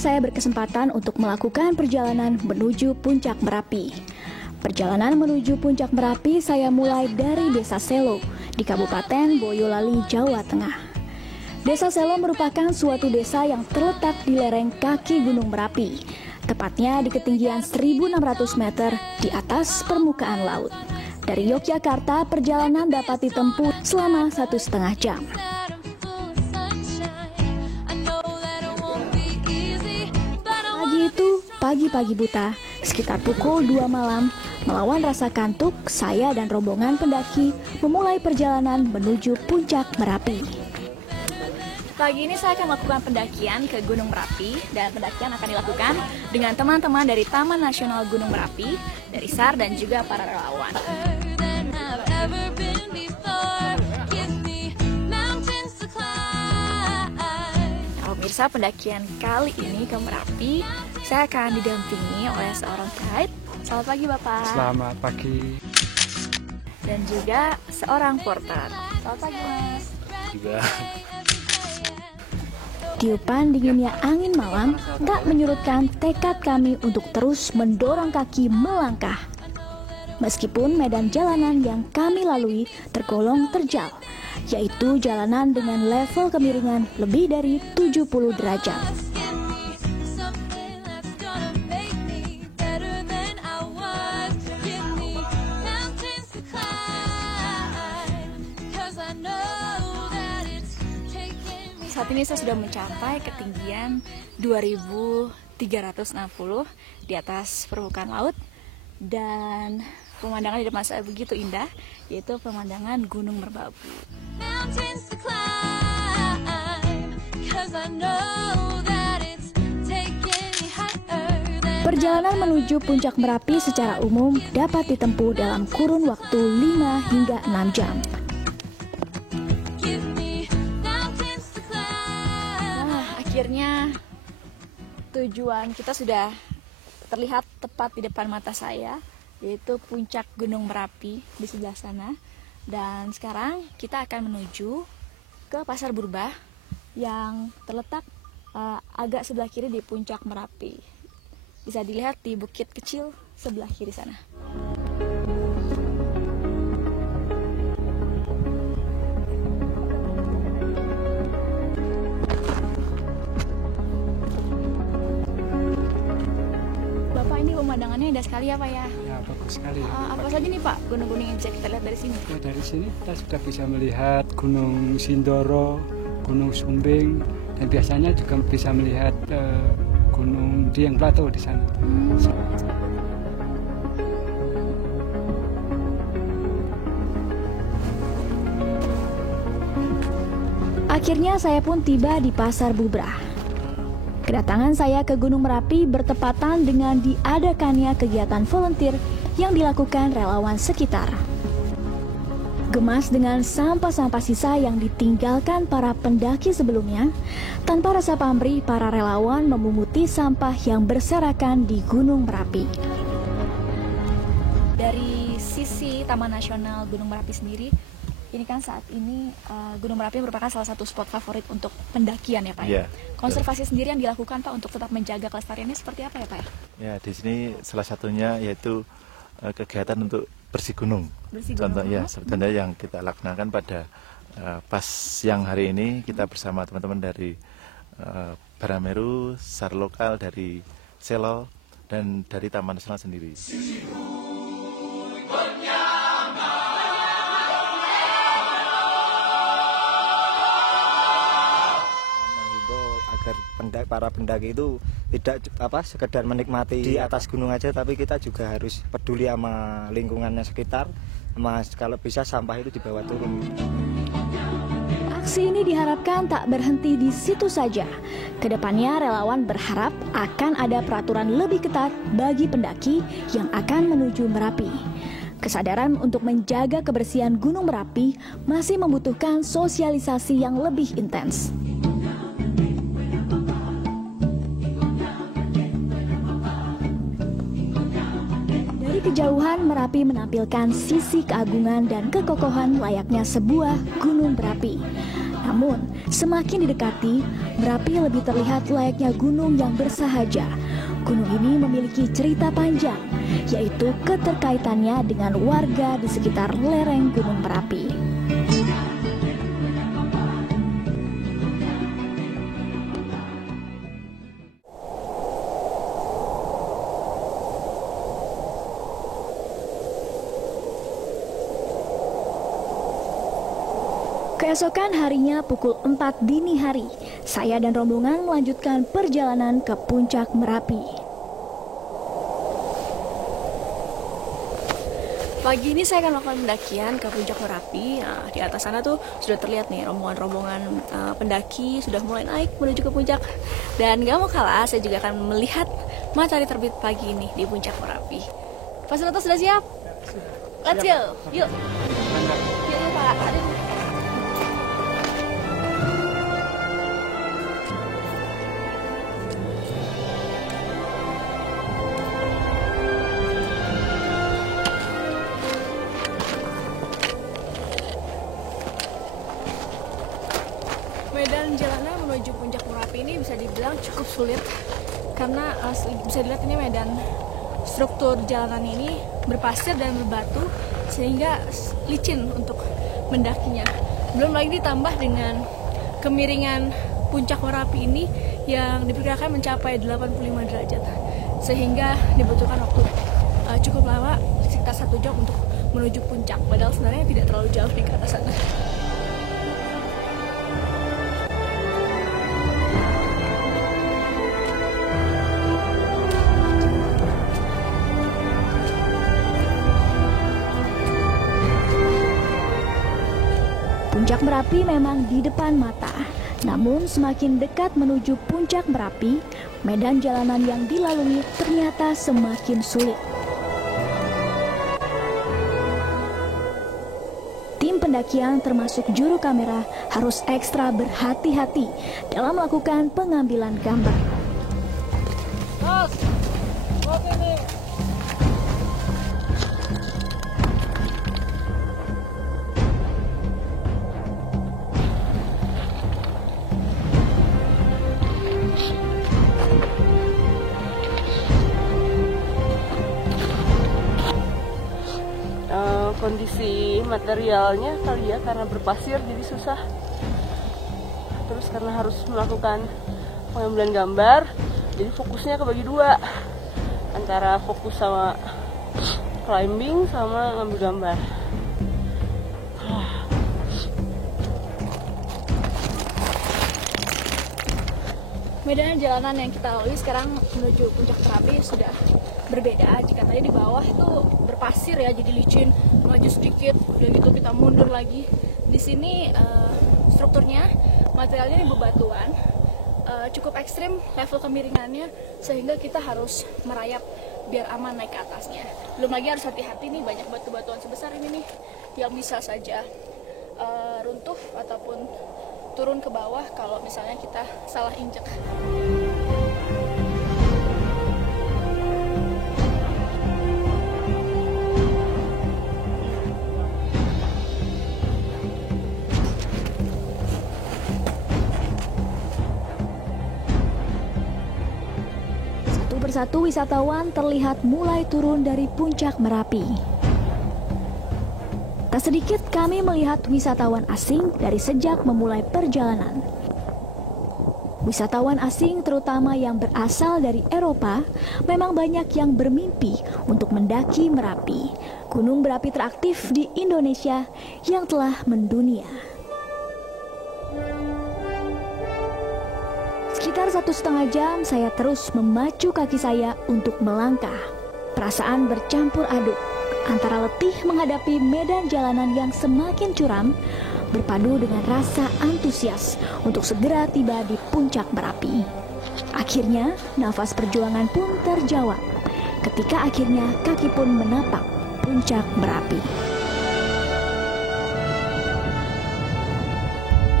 saya berkesempatan untuk melakukan perjalanan menuju Puncak Merapi. Perjalanan menuju Puncak Merapi saya mulai dari Desa Selo di Kabupaten Boyolali, Jawa Tengah. Desa Selo merupakan suatu desa yang terletak di lereng kaki Gunung Merapi, tepatnya di ketinggian 1.600 meter di atas permukaan laut. Dari Yogyakarta, perjalanan dapat ditempuh selama 1,5 jam. Pagi-pagi buta, sekitar pukul 2 malam, melawan rasa kantuk, saya dan rombongan pendaki memulai perjalanan menuju Puncak Merapi. Pagi ini saya akan melakukan pendakian ke Gunung Merapi, dan pendakian akan dilakukan dengan teman-teman dari Taman Nasional Gunung Merapi, dari SAR dan juga para relawan. Pemirsa, pendakian kali ini ke Merapi, saya akan didampingi oleh seorang guide. Selamat pagi Bapak. Selamat pagi. Dan juga seorang porter. Selamat pagi Mas. Juga. Tiupan dinginnya angin malam tak menyurutkan tekad kami untuk terus mendorong kaki melangkah. Meskipun medan jalanan yang kami lalui tergolong terjal, yaitu jalanan dengan level kemiringan lebih dari 70 derajat. Saat ini saya sudah mencapai ketinggian 2.360 di atas permukaan laut, dan pemandangan di depan saya begitu indah, yaitu pemandangan Gunung Merbabu. Perjalanan menuju Puncak Merapi secara umum dapat ditempuh dalam kurun waktu 5 hingga 6 jam. Akhirnya tujuan kita sudah terlihat tepat di depan mata saya, yaitu Puncak Gunung Merapi di sebelah sana. Dan sekarang kita akan menuju ke Pasar Burbah yang terletak agak sebelah kiri di Puncak Merapi. Bisa dilihat di bukit kecil sebelah kiri sana. Ini pemandangannya indah sekali ya Pak ya? Ya, bagus sekali. Apa saja nih Pak gunung-gunung yang bisa kita lihat dari sini? Ya, dari sini kita sudah bisa melihat Gunung Sindoro, Gunung Sumbing, dan biasanya juga bisa melihat Gunung Dieng Plateau di sana. Akhirnya saya pun tiba di Pasar Bubrah. Kedatangan saya ke Gunung Merapi bertepatan dengan diadakannya kegiatan volunteer yang dilakukan relawan sekitar. Gemas dengan sampah-sampah sisa yang ditinggalkan para pendaki sebelumnya, tanpa rasa pamrih para relawan memunguti sampah yang berserakan di Gunung Merapi. Dari sisi Taman Nasional Gunung Merapi sendiri, ini kan saat ini Gunung Merapi merupakan salah satu spot favorit untuk pendakian ya Pak. Ya, konservasi sendiri yang dilakukan Pak untuk tetap menjaga kelestariannya seperti apa ya Pak? Ya, di sini salah satunya yaitu kegiatan untuk bersih gunung. Contohnya sebenarnya yang kita laksanakan pada pas siang hari ini, kita bersama teman-teman dari Barameru, SAR lokal dari Selo, dan dari Taman Nasional sendiri. Agar para pendaki itu tidak sekedar menikmati di atas gunung aja, tapi kita juga harus peduli sama lingkungannya sekitar, sama kalau bisa sampah itu dibawa turun. Aksi ini diharapkan tak berhenti di situ saja. Kedepannya relawan berharap akan ada peraturan lebih ketat bagi pendaki yang akan menuju Merapi. Kesadaran untuk menjaga kebersihan Gunung Merapi masih membutuhkan sosialisasi yang lebih intens. Dari kejauhan, Merapi menampilkan sisi keagungan dan kekokohan layaknya sebuah gunung berapi. Namun, semakin didekati, Merapi lebih terlihat layaknya gunung yang bersahaja. Gunung ini memiliki cerita panjang, yaitu keterkaitannya dengan warga di sekitar lereng Gunung Merapi. Keesokan harinya pukul 4 dini hari, saya dan rombongan melanjutkan perjalanan ke puncak Merapi. Pagi ini saya akan melakukan pendakian ke puncak Merapi. Nah, di atas sana tuh sudah terlihat nih rombongan-rombongan pendaki sudah mulai naik menuju ke puncak. Dan gak mau kalah, saya juga akan melihat matahari terbit pagi ini di puncak Merapi. Fasilitas sudah siap? Let's go! Yuk! Yuk Pak! Aduh. Medan jalanan menuju puncak Merapi ini bisa dibilang cukup sulit karena bisa dilihat ini medan struktur jalanan ini berpasir dan berbatu sehingga licin untuk mendakinya. Belum lagi ditambah dengan kemiringan puncak Merapi ini yang diperkirakan mencapai 85 derajat sehingga dibutuhkan waktu cukup lama sekitar 1 jam untuk menuju puncak, padahal sebenarnya tidak terlalu jauh di atas sana. Puncak Merapi memang di depan mata, namun semakin dekat menuju puncak Merapi, medan jalanan yang dilalui ternyata semakin sulit. Tim pendakian termasuk juru kamera harus ekstra berhati-hati dalam melakukan pengambilan gambar. Kondisi materialnya kali ya, karena berpasir jadi susah. Terus karena harus melakukan pengambilan gambar, jadi fokusnya kebagi dua, antara fokus sama climbing sama ngambil gambar. Medan jalanan yang kita lalui sekarang menuju puncak Merapi sudah berbeda. Jika tadi di bawah itu berpasir ya, jadi licin, maju sedikit, udah gitu kita mundur lagi. Di sini strukturnya, materialnya bebatuan, cukup ekstrim level kemiringannya, sehingga kita harus merayap biar aman naik ke atasnya. Belum lagi harus hati-hati nih, banyak batu-batuan sebesar ini nih yang bisa saja runtuh ataupun turun ke bawah kalau misalnya kita salah injek. Satu persatu wisatawan terlihat mulai turun dari puncak Merapi. Tak sedikit kami melihat wisatawan asing dari sejak memulai perjalanan. Wisatawan asing terutama yang berasal dari Eropa memang banyak yang bermimpi untuk mendaki Merapi, gunung berapi teraktif di Indonesia yang telah mendunia. Sekitar 1,5 jam saya terus memacu kaki saya untuk melangkah. Perasaan bercampur aduk antara letih menghadapi medan jalanan yang semakin curam, berpadu dengan rasa antusias untuk segera tiba di puncak Merapi. Akhirnya, nafas perjuangan pun terjawab ketika akhirnya kaki pun menapak puncak Merapi.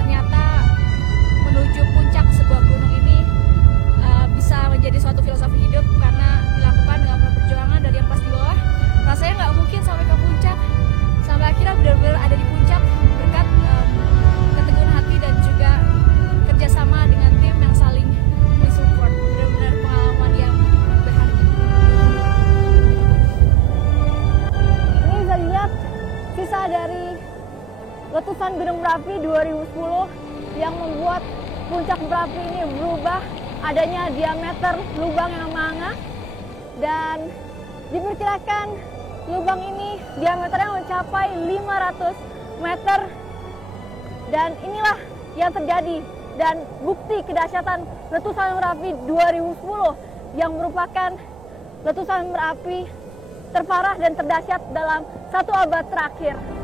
Ternyata menuju puncak sebuah gunung ini bisa menjadi suatu filosofi hidup karena dilakukan dengan penuh perjuangan dari yang pas di bawah. Rasanya nggak mungkin sampai ke puncak, sampai akhirnya benar-benar ada di puncak berkat keteguhan hati dan letusan Gunung Merapi 2010 yang membuat puncak Merapi ini berubah, adanya diameter lubang yang menganga, dan diperkirakan lubang ini diameternya mencapai 500 meter, dan inilah yang terjadi dan bukti kedahsyatan letusan Merapi 2010 yang merupakan letusan Merapi terparah dan terdahsyat dalam 1 abad terakhir.